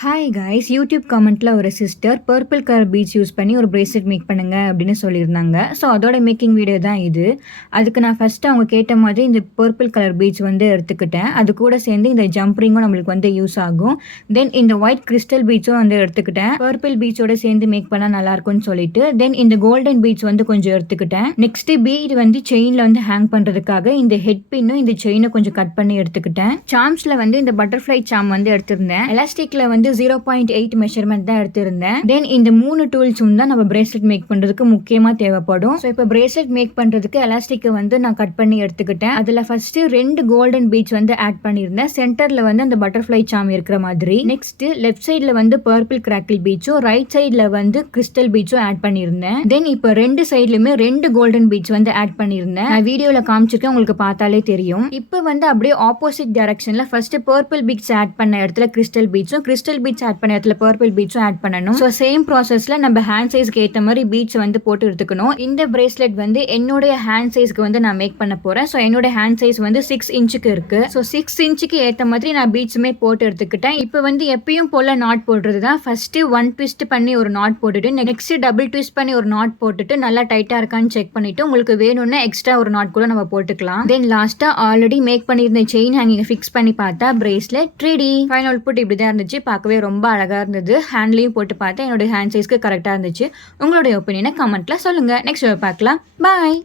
Hi guys, YouTube கமெண்ட்ல ஒரு sister purple colour beads use பண்ணி ஒரு பிரேஸ்லெட் மேக் பண்ணுங்க அப்படின்னு சொல்லியிருந்தாங்க. ஸோ அதோட மேக்கிங் வீடியோ தான் இது. அதுக்கு நான் ஃபர்ஸ்ட் அவங்க கேட்ட மாதிரி இந்த பர்பிள் கலர் பீட்ஸ் வந்து எடுத்துக்கிட்டேன். அது கூட சேர்ந்து இந்த ஜம்ப்ரிங்கும் நம்மளுக்கு வந்து யூஸ் ஆகும். தென் இந்த ஒயிட் கிறிஸ்டல் பீட்ஸும் வந்து எடுத்துக்கிட்டேன். பர்பிள் பீட்ஸோட சேர்ந்து மேக் பண்ணால் நல்லா இருக்கும்னு சொல்லிட்டு தென் இந்த கோல்டன் பீட்ஸ் வந்து கொஞ்சம் எடுத்துக்கிட்டேன். நெக்ஸ்ட் பீட் வந்து செயின்ல வந்து ஹேங் பண்றதுக்காக இந்த ஹெட் பின்னும் இந்த செயினை கொஞ்சம் கட் பண்ணி எடுத்துக்கிட்டேன். சாம்ஸ்ல வந்து இந்த பட்டர்ஃப்ளை சாம் வந்து எடுத்திருந்தேன். எலாஸ்டிக்ல வந்து 0.8 மெஷர்மெண்ட் தான் எடுத்திருந்தேன். தென் இந்த 3 டூல்ஸும் தான் நம்ம பிரேஸ்லெட் மேக் பண்றதுக்கு முக்கியமா தேவைப்படும். ஸோ இப்போ பிரேஸ்லெட் மேக் பண்றதுக்கு எலாஸ்டிக்கை வந்து நான் கட் பண்ணி எடுத்துக்கிட்டேன். அதுல ஃபர்ஸ்ட் 2 கோல்டன் பீட்ஸ் வந்து ஆட் பண்ணியிருந்தேன். சென்டர்ல வந்து அந்த பட்டர்ஃப்ளை சாம் இருக்கிற மாதிரி. நெக்ஸ்ட் லெஃப்ட் சைட்ல வந்து பர்பிள் கிராக்கிள் பீட்ஸும் ரைட் சைட்ல வந்து கிறிஸ்டல் பீட்ஸும் ஆட் பண்ணியிருந்தேன். தென் இப்போ 2 சைட்லயுமே 2 கோல்டன் பீட்ஸ் வந்து ஆட் பண்ணியிருந்தேன். நான் வீடியோல காமிச்சிருக்கேன், உங்களுக்கு பார்த்தாலே தெரியும். இப்போ வந்து அப்படியே ஆப்போசிட் டைரக்ஷன்ல ஃபர்ஸ்ட் பர்பிள் பீட்ஸ் ஆட் பண்ண இடத்துல கிறிஸ்டல் பீட்ஸ் ஆட் பண்ண இடத்துல பர்பிள் பீட்ஸும் ஆட் பண்ணணும். ஸோ சேம் ப்ராசஸ்ல நம்ம ஹேண்ட் சைஸ்க்கு ஏற்ற மாதிரி பீட்ஸ் வந்து போட்டு எடுத்துக்கணும். இந்த பிரேஸ்லெட் வந்து என்னுடைய ஹேண்ட் சைஸ்க்கு வந்து நான் மேக் பண்ண போறேன். ஸோ என்னோட ஹேண்ட் சைஸ் வந்து 6 இன்ச்சுக்கு இருக்கு. ஸோ 6 இன்ச்சுக்கு ஏற்ற மாதிரி நான் பீட்ஸுமே போட்டு எடுத்துக்கிட்டேன். இப்போ வந்து எப்பயும் போல நாட் போடுறது தான். ஃபர்ஸ்ட் 1 ட்விஸ்ட் பண்ணி ஒரு நாட் போட்டுட்டு நெக்ஸ்ட் டபுள் ட்விஸ்ட் பண்ணி ஒரு நாட் போட்டுட்டு நல்லா டைட்டா இருக்கான்னு செக் பண்ணிட்டு உங்களுக்கு வேணும்னா எக்ஸ்ட்ரா ஒரு நாட் கூட நம்ம போட்டுக்கலாம். தென் லாஸ்டா ஆல்ரெடி மேக் பண்ணியிருந்த செயின் ஹேங்கிங் ஃபிக்ஸ் பண்ணி பார்த்தா பிரேஸ்லெட் ரெடி. ஃபைனல் அவுட்புட் இப்படி தான் இருந்துச்சு. பார்க்கவே ரொம்ப அழகா இருந்தது. ஹேண்ட்லயும் போட்டு பார்த்தேன், என்னோட ஹேண்ட் சைஸ்க்கு கரெக்டா இருந்துச்சு. உங்களுடைய ஒப்பீனியனை கமெண்ட்ல சொல்லுங்க. நெக்ஸ்ட் பார்க்கலாம். பாய்.